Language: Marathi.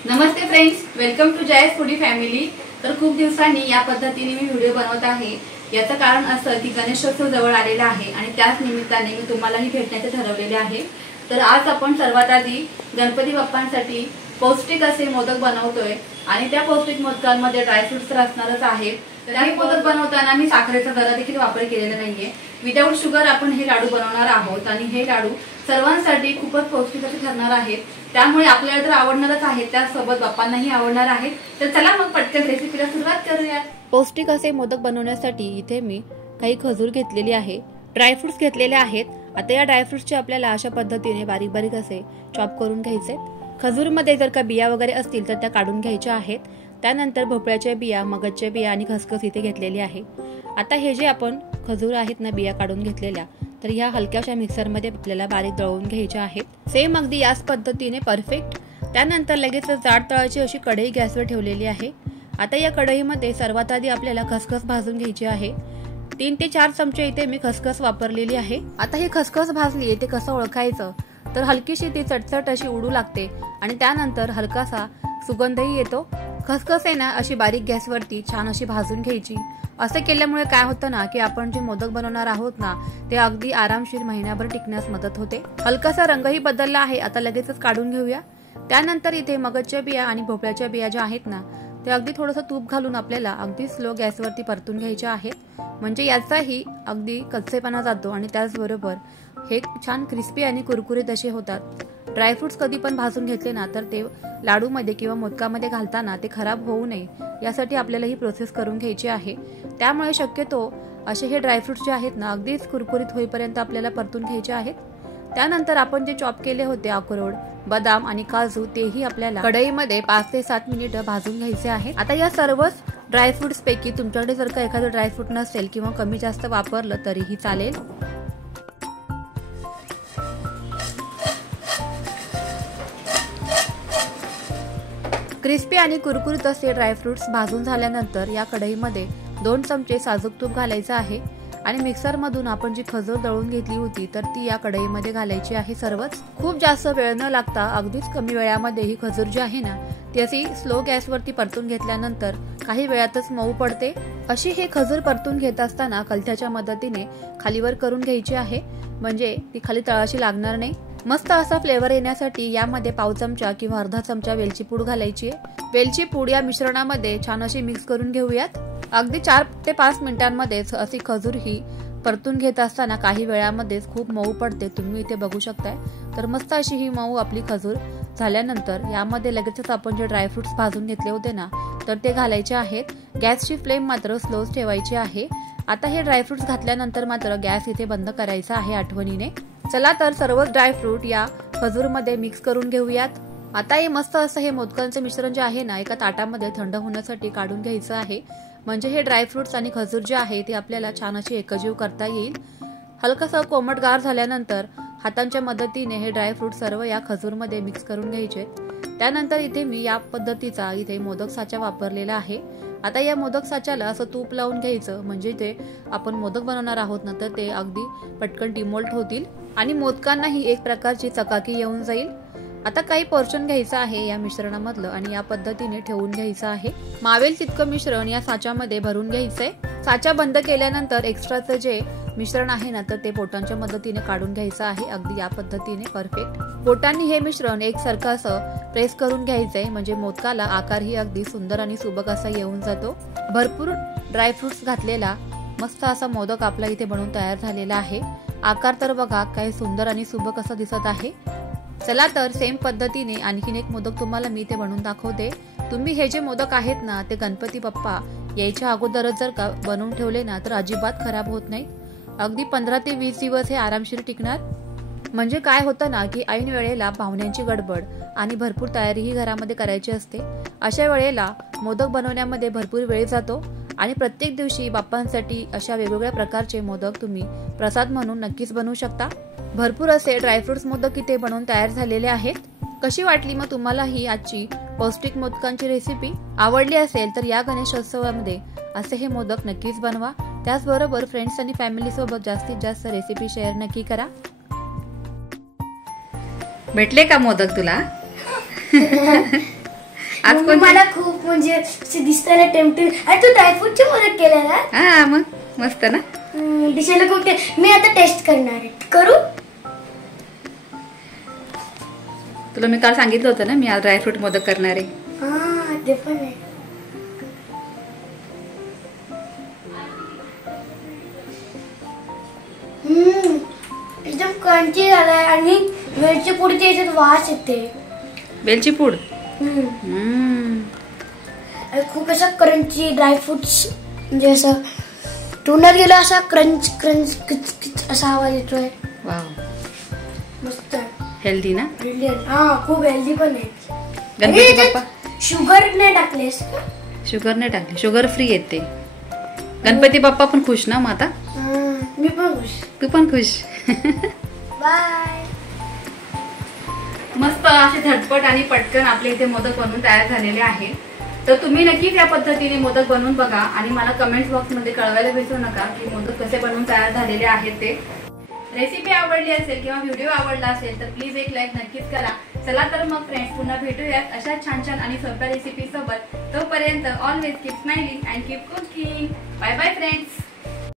Namaste friends, welcome to Jaya's foodie family. तर खूप दिवसांनी या पद्धतीने मी व्हिडिओ बनवत आहे। याचं कारण असं की गणेशोत्सव जवळ आलेला आहे आणि त्याच निमित्ताने मी तुम्हालाही भेटण्याचे ठरवलेले आहे। तर आज आपण सर्वात आधी गणपती बाप्पांसाठी पौष्टिक असे मोदक बनवतोय आणि त्या पौष्टिक मोदकांमध्ये ड्रायफ्रुट्स तर असणारच आहेत। तर हे मोदक बनवताना मी साखरेचा जरा देखील वापर केलेला नाहीये। विदाउट शुगर आपण हे लाडू बनवणार आहोत आणि हे लाडू सर्वांसाठी खूपच पौष्टिक असे ठरणार आहेत। त्यामुळे आपल्याला तर आवडणारच आहे, त्यासोबत बाप्पांनाही आवडणार आहे। तर चला मग पटकन रेसिपीला सुरुवात करूया। पौष्टिक असे मोदक बनवण्यासाठी इथे मी काही खजूर घेतलेली आहे, ड्रायफ्रुट्स घेतलेले आहेत। आता या ड्रायफ्रुट्सचे आपल्याला अशा पद्धतीने बारीक बारीक असे चॉप करून घ्यायचे। खजूरमध्ये जर का बिया वगैरे असतील तर त्या काढून घ्यायच्या आहेत। त्यानंतर भोपळ्याच्या बिया, मगजच्या बिया आणि खसखस इथे घेतलेली आहे। आता हे जे आपण खजूर आहेत ना बिया काढून घेतलेल्या, तर ह्या हलक्याशा मिक्सरमध्ये आपल्याला बारीक दळून घ्यायच्या आहेत। सेम अगदी याच पद्धतीने परफेक्ट। त्यानंतर लगेच जाड तळाची अशी कढई गॅसवर ठेवलेली आहे। आता या कढईमध्ये सर्वात आधी आपल्याला खसखस भाजून घ्यायची आहे। 3 ते 4 चमचे इथे मी खसखस वापरलेली आहे। आता ही खसखस भाजली ते कसं ओळखायचं, तर हलकीशी ती चटचट अशी उडू लागते आणि त्यानंतर हलकासा सुगंधही येतो। खसखस आहे ना अशी बारीक गॅसवरती छान अशी भाजून घ्यायची। असं केल्यामुळे काय होतं ना की आपण जे मोदक बनवणार आहोत ना ते अगदी आरामशीर महिनाभर टिकण्यास मदत होते। हलकासा रंगही बदलला आहे, आता लगेचच काढून घेऊया। त्यानंतर इथे मगजच्या बिया आणि भोपळ्याच्या बिया ज्या आहेत ना ते अगदी थोडंसं तूप घालून आपल्याला अगदी स्लो गॅसवरती परतून घ्यायच्या आहेत, म्हणजे याचाही अगदी कच्चेपणा जातो आणि त्याचबरोबर हे छान क्रिस्पी आणि कुरकुरीत असे होतात। ड्रायफ्रुट्स कधी पण भाजून घेतले ना तर ते लाडूमध्ये किंवा मोदकामध्ये घालताना ते खराब होऊ नये यासाठी आपल्याला ही प्रोसेस करून घ्यायची आहे। त्यामुळे शक्यतो असे हे ड्रायफ्रुट्स जे आहेत ना अगदीच कुरकुरीत होईपर्यंत आपल्याला परतून घ्यायचे आहेत। त्यानंतर आपण जे चॉप केले होते अक्रोड, बदाम आणि काजू तेही आपल्याला कढईमध्ये 5 ते 7 मिनिटं भाजून घ्यायचे आहे। आता या सर्वच ड्रायफ्रुट्स पैकी तुमच्याकडे जर का एखादं ड्रायफ्रूट नसेल किंवा कमी जास्त वापरलं तरीही चालेल। क्रिस्पी आणि कुरकुरीत असे ड्रायफ्रुट्स भाजून झाल्यानंतर या कढईमध्ये 2 चमचे साजूक तूप घालायचं आहे आणि मिक्सर मधून आपण जी खजूर दळून घेतली होती तर ती या कढईमध्ये घालायची आहे। सर्वच खूप जास्त वेळ न लागता अगदीच कमी वेळामध्ये ही खजूर जी आहे ना ती अशी स्लो गॅसवरती परतून घेतल्यानंतर काही वेळातच मऊ पडते। अशी ही खजूर परतून घेत असताना कलथ्याच्या मदतीने खालीवर करून घ्यायची आहे, म्हणजे ती खाली तळाशी लागणार नाही। मस्त असा फ्लेवर येण्यासाठी यामध्ये पाव चमचा किंवा अर्धा चमचा वेलची पूड घालायची आहे। वेलची पूड या मिश्रणामध्ये छान अशी मिक्स करून घेऊयात। अगदी 4 ते 5 मिनिटांमध्ये अशी खजूर ही परतून घेत असताना काही वेळामध्येच खूप मऊ पडते, तुम्ही इथे बघू शकताय। तर मस्त अशी ही मऊ आपली खजूर झाल्यानंतर यामध्ये लगेचच आपण जे ड्रायफ्रुट्स भाजून घेतले होते ना तर ते घालायचे आहेत। गॅसची फ्लेम मात्र स्लोच ठेवायची आहे। आता हे ड्रायफ्रुट्स घातल्यानंतर मात्र गॅस इथे बंद करायचा आहे आठवणीने। चला तर सर्वच ड्रायफ्रूट या खजूरमध्ये मिक्स करून घेऊयात। आता हे मस्त असं हे मोदकांचे मिश्रण जे आहे ना एका ताटामध्ये थंड होण्यासाठी काढून घ्यायचं आहे, म्हणजे हे ड्रायफ्रुट्स आणि खजूर जे आहे ते आपल्याला छान अशी एकजीव करता येईल। हलकासा कोमट गार झाल्यानंतर हातांच्या मदतीने हे ड्रायफ्रूट सर्व या खजूरमध्ये मिक्स करून घ्यायचे। त्यानंतर इथे मी या पद्धतीचा इथे मोदक साचा वापरलेला आहे। आता या मोदक साच्याला असं तूप लावून घ्यायचं, म्हणजे ते आपण मोदक बनवणार आहोत ना तर ते अगदी पटकन डिमोल्ट होतील आणि मोदकांनाही एक प्रकारची चकाकी येऊन जाईल। आता काही पोर्शन घ्यायचं आहे या मिश्रणामधलं आणि या पद्धतीने ठेवून घ्यायचं आहे। मावेल तितकं मिश्रण या साच्यामध्ये भरून घ्यायचंय। साचा बंद केल्यानंतर एक्स्ट्राचं जे मिश्रण आहे ना तर ते बोटांच्या मदतीने काढून घ्यायचं आहे, अगदी या पद्धतीने परफेक्ट। बोटांनी हे मिश्रण एकसारखं असं प्रेस करून घ्यायचंय, म्हणजे मोदकाला आकारही अगदी सुंदर आणि सुबक असा येऊन जातो। भरपूर ड्रायफ्रुट्स घातलेला मस्त असा मोदक आपला इथे बनवून तयार झालेला आहे। आकार तर बघा काय सुंदर आणि सुबक असा दिसत आहे। चला तर सेम पद्धतीने आणखीन एक मोदक तुम्हाला मी इथे बनवून दाखवते। तुम्ही हे जे मोदक आहेत ना ते गणपती बाप्पा यायच्या अगोदरच जर का बनवून ठेवले ना तर अजिबात खराब होत नाही। अगदी 15 ते 20 दिवस हे आरामशीर टिकणार। म्हणजे काय होतं ना की ऐन वेळेला पाहुण्यांची गडबड आणि भरपूर तयारीही घरामध्ये करायची असते, अशा वेळेला मोदक बनवण्यामध्ये भरपूर वेळ जातो आणि प्रत्येक दिवशी बाप्पांसाठी अशा वेगवेगळ्या प्रकारचे मोदक तुम्ही प्रसाद म्हणून नक्कीच बनवू शकता। भरपूर असे ड्रायफ्रुट्स मोदक इथे बनवून तयार झालेले आहेत। कशी वाटली मग तुम्हाला ही आजची पौष्टिक मोदकांची रेसिपी? आवडली असेल तर या गणेशोत्सवामध्ये असे हे मोदक नक्कीच बनवा। त्याचबरोबर फ्रेंड्स आणि फॅमिली सोबत जास्तीत जास्त रेसिपी शेअर नक्की करा। भेटले का मोदक तुला? आज मला खूप म्हणजे दिसताना टेम्पटिंग. अरे तू ड्रायफ्रूटचे मोदक केले ना? हा मग मस्त ना. दिसायला खूप. मी आता टेस्ट करणार आहे. करू? तुला मी काल सांगितलं होतं ना मी आज ड्रायफ्रूट मोदक करणार आहे. हा ते पण आहे. एकदम क्रंची झालाय आणि वेलची पूडची याच्यात वास येते. वेलची पूड. खूप असा क्रंची ड्रायफ्रुट्स म्हणजे असं तोंडात गेलं असा क्रंच क्रंच किच किच असा आवाज येतोय. वाव मस्त. हेल्दी ना. हेल्दी. हा खूप हेल्दी पण आहे. गणपती बाप्पा शुगर नाही टाकलेस? शुगर नाही टाकली. शुगर फ्री येते. गणपती बाप्पा पण खुश ना मग आता. मी पण खुश. तू पण खुश. बाय. मस्त असे झटपट आणि पटकन आपले इथे मोदक बनवून तयार झालेले आहे. तर तुम्ही नक्की त्या पद्धतीने मोदक बनवून बघा आणि मला कमेंट्स बॉक्स मध्ये कळवायला विसरू नका की मोदक कसे बनवून तयार झालेले आहेत ते. रेसिपी आवडली असेल किंवा व्हिडिओ आवडला असेल तर प्लीज एक लाईक नक्कीच करा. चला तर मग फ्रेंड्स पुन्हा भेटूयात अशा छान छान आणि सोप्या रेसिपी सोबत. तोपर्यंत always keep smiling and keep cooking. Bye bye friends.